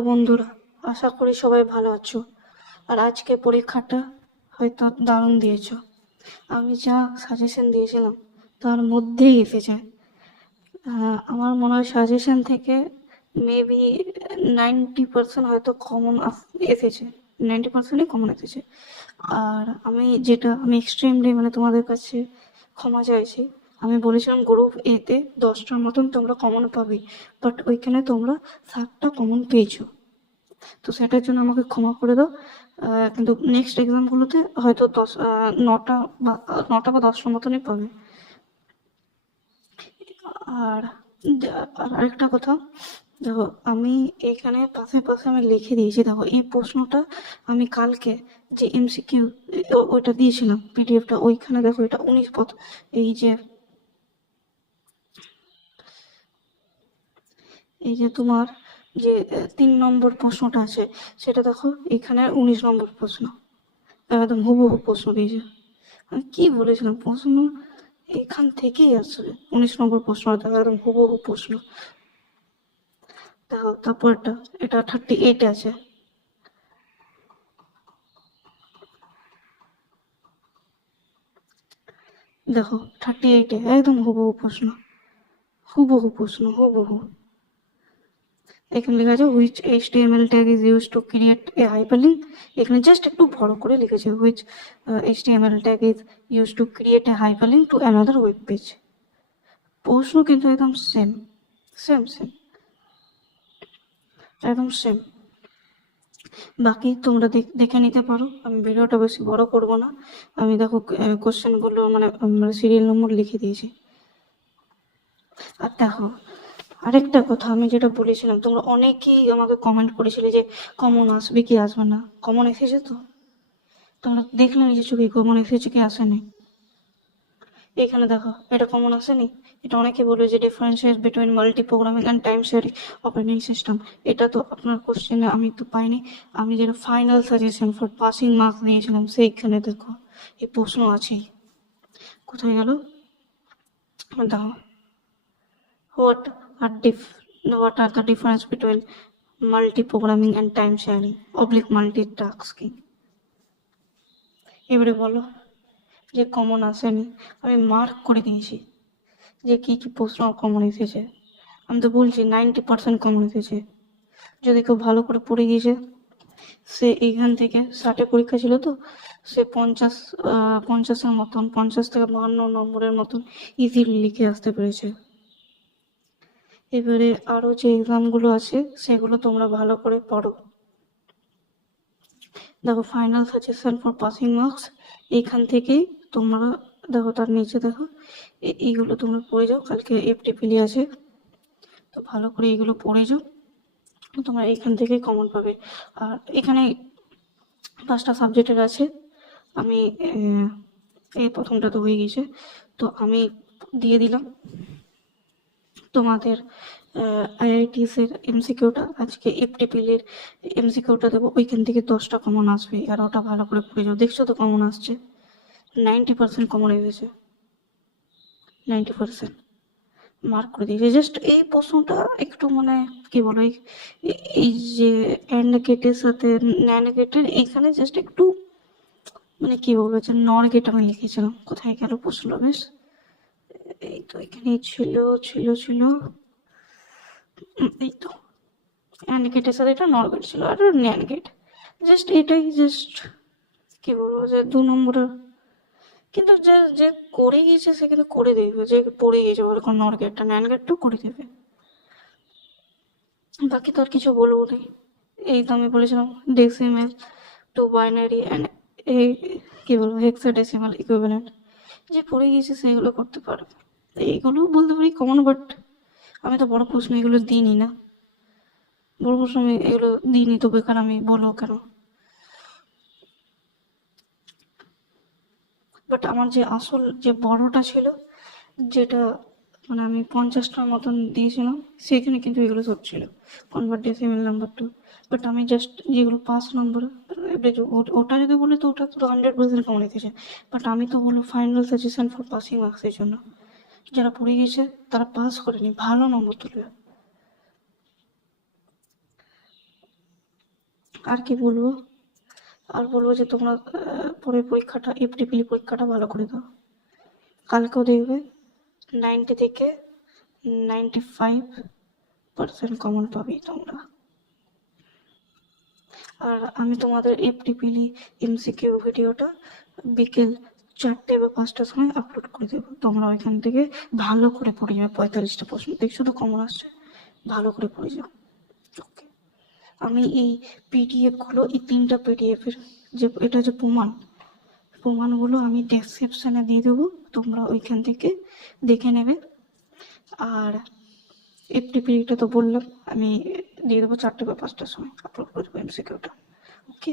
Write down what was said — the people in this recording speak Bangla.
হ্যালো বন্ধুরা, আশা করি সবাই ভালো আছো। আর আজকে পরীক্ষাটা হয়তো দারুণ দিয়েছো। আমি যা সাজেশন দিয়েছিলাম তার মধ্যেই এসেছে। আমার মনে হয় সাজেশন থেকে মেবি 90% হয়তো কমন এসেছে। 90%ই কমন এসেছে। আর আমি এক্সট্রিমলি তোমাদের কাছে ক্ষমা চাইছি। আমি বলেছিলাম গ্রুপ এতে 10টার মতন তোমরা কমন পাবে, বাট ওইখানে তোমরা 7টা কমন পেয়েছো। তো সেটার জন্য আমাকে ক্ষমা করে দাও। কিন্তু নেক্সট এক্সামগুলোতে হয়তো 9টা বা 10টার মতনই পাবে। আর আরেকটা কথা, দেখো আমি এখানে পাশে পাশে আমি লিখে দিয়েছি। দেখো এই প্রশ্নটা আমি কালকে যে এমসিকিউ ওইটা দিয়েছিলাম পিডিএফটা, ওইখানে দেখো এটা 19 পথ। এই যে তোমার যে 3 নম্বর প্রশ্নটা আছে সেটা দেখো এখানে 19 নম্বর প্রশ্ন, একদম হুবহু প্রশ্ন দিয়েছে। আমি কি বলেছিলাম, প্রশ্ন এখান থেকেই আসবে। 19 নম্বর প্রশ্নটা দেখো একদম হুবহু প্রশ্ন। দেখো তারপরটা, এটা 38 আছে। দেখো 38-এ একদম হুবহু প্রশ্ন, হুবহু প্রশ্ন, হুবহু। এখানে লেখা আছে which HTML tag is use to create a hyperlink. এখানে জাস্ট একটু বড় করে লিখেছে which HTML tag is use to create a hyperlink to another web page. প্রশ্ন কিন্তু একদম সেম, সেম সেম, একদম সেম। বাকি তোমরা দেখে নিতে পারো, আমি ভিডিওটা বেশি বড় করব না। আমি দেখো কোশ্চেনগুলো সিরিয়াল নম্বর লিখে দিয়েছি। আর দেখো আরেকটা কথা, আমি যেটা বলেছিলাম, তোমরা অনেকেই আমাকে কমেন্ট করেছিলে যে কমন আসবে কি আসবে না। কমন এসেছে তো? তোমরা দেখলে নিজে চোখে কমন এসেছে কি আসেনি? এখানে দেখো এটা কমন আসেনি। এটা অনেকে বলবে যে differentiate between multi programming and time sharing operating system. এটা তো আপনার কোশ্চেনে আমি তো পাইনি। আমি যেটা final suggestion for passing marks দিয়েছিলাম সেইখানে দেখো এই প্রশ্ন আছেই। কোথায় গেল? দেখো what what are the difference between multi-programming and time sharing oblique multitasking? এবারে বলো যে কমন আসেনি। আমি মার্ক করে দিয়েছি যে কি কি প্রশ্ন কমন এসেছে। আমি তো বলছি 90% কমন এসেছে। যদি কেউ ভালো করে পড়ে গিয়েছে সে এইখান থেকে 60-এ পরীক্ষা ছিল তো, সে 50-এর মতন, 50 থেকে 52 নম্বরের মতন ইজিলি লিখে আসতে পেরেছে। এবারে আরো যে এক্সামগুলো আছে সেগুলো তোমরা ভালো করে পড়ো। দেখো final suggestion for passing marks, এইখান থেকেই তোমরা দেখো তার নিচে দেখো এইগুলো তোমরা পড়ে যাও। কালকে FTPL আছে, তো ভালো করে এইগুলো পড়ে যাও, তোমরা এইখান থেকেই কমন পাবে। আর এখানে 5টা সাবজেক্টের আছে। আমি এই প্রথমটা তো হয়ে গেছে, তো আমি দিয়ে দিলাম তোমাদের IITs এর এমসিকিউটা। আজকে FTPL এর এমসিকিউটা দেবো, ওইখান থেকে 10টা কমন আসবে। আর ওটা ভালো করে পড়ে যাও। দেখছো তো কমন আসছে, 90% কমন এসেছে, 90% মার্ক করে দিয়েছে। জাস্ট এই প্রশ্নটা একটু কি বলো, এই যে অ্যান্ড গেটের সাথে ন্যান্ড গেটের এখানে জাস্ট একটু কি বলবো যে নর গেট আমি লিখেছিলাম। কোথায় গেল প্রশ্ন বেশ, এই তো এখানেই ছিল ছিল ছিল এই তো অ্যান্ড গেটের সাথে এটা নর গেট ছিল আর ন্যান্ড গেট। জাস্ট এটাই, জাস্ট কি বলবো যে 2 নম্বরের। কিন্তু যে যে করে গিয়েছে সে কিন্তু করে দেবে, যে পড়ে গিয়েছে বলে কোনো নর গেটটা ন্যান্ড গেটটাও করে দেবে। বাকি তো আর কিছু বলবো নেই। এই তো আমি বলেছিলাম ডেসিমেল টু বাইনারি অ্যান্ড এই কি বলবো হেক্সাডেসিমাল ইকুইভ্যালেন্ট, যে পড়ে গিয়েছে সেগুলো করতে পারবে। এইগুলো বলতে পারি কমন, বাট আমি তো বড় প্রশ্ন এগুলো দিইনি না। বড় প্রশ্ন আমি এগুলো দিইনি, তো বেকার আমি বলবো কেন। বাট আমার যে আসল যে বড়টা ছিল, যেটা আমি 50টার মতন দিয়েছিলাম, সেখানে কিন্তু এগুলো সব ছিল, convert decimal number to. But আমি জাস্ট যেগুলো 5 নম্বর, ওটা যদি বলি তো ওটা তো 100% কমন এসেছে। বাট আমি তো বলবো ফাইনাল সাজেশন ফর পাসিং মার্কসের জন্য, যারা পড়ে গিয়েছে তারা পাস করেনি ভালো নম্বর তুলবে। আর কি বলবো, আর বলবো যে তোমরা পরের পরীক্ষাটা এফটিপিলি পরীক্ষাটা ভালো করে দাও। কালকেও দেখবে 90 থেকে 95% কমন পাবে তোমরা। আর আমি তোমাদের এফটিপিলি এমসিকিউ ভিডিওটা বিকেল 4টে বা 5টার সময় আপলোড করে দেবো। তোমরা ওইখান থেকে ভালো করে পড়ে যাবে। 45টা প্রশ্ন দেখছো তো কমন আসছে, ভালো করে পড়ে যাও। ওকে, আমি এই পিডিএফগুলো, এই 3টা পিডিএফের যে এটা যে প্রমাণগুলো আমি ডেসক্রিপশানে দিয়ে দেবো, তোমরা ওইখান থেকে দেখে নেবে। আর এফটিপিটা তো বললাম আমি দিয়ে দেবো 4টে বা 5টার সময় আপলোড করে দেবো এমসিকিউটা। ওকে,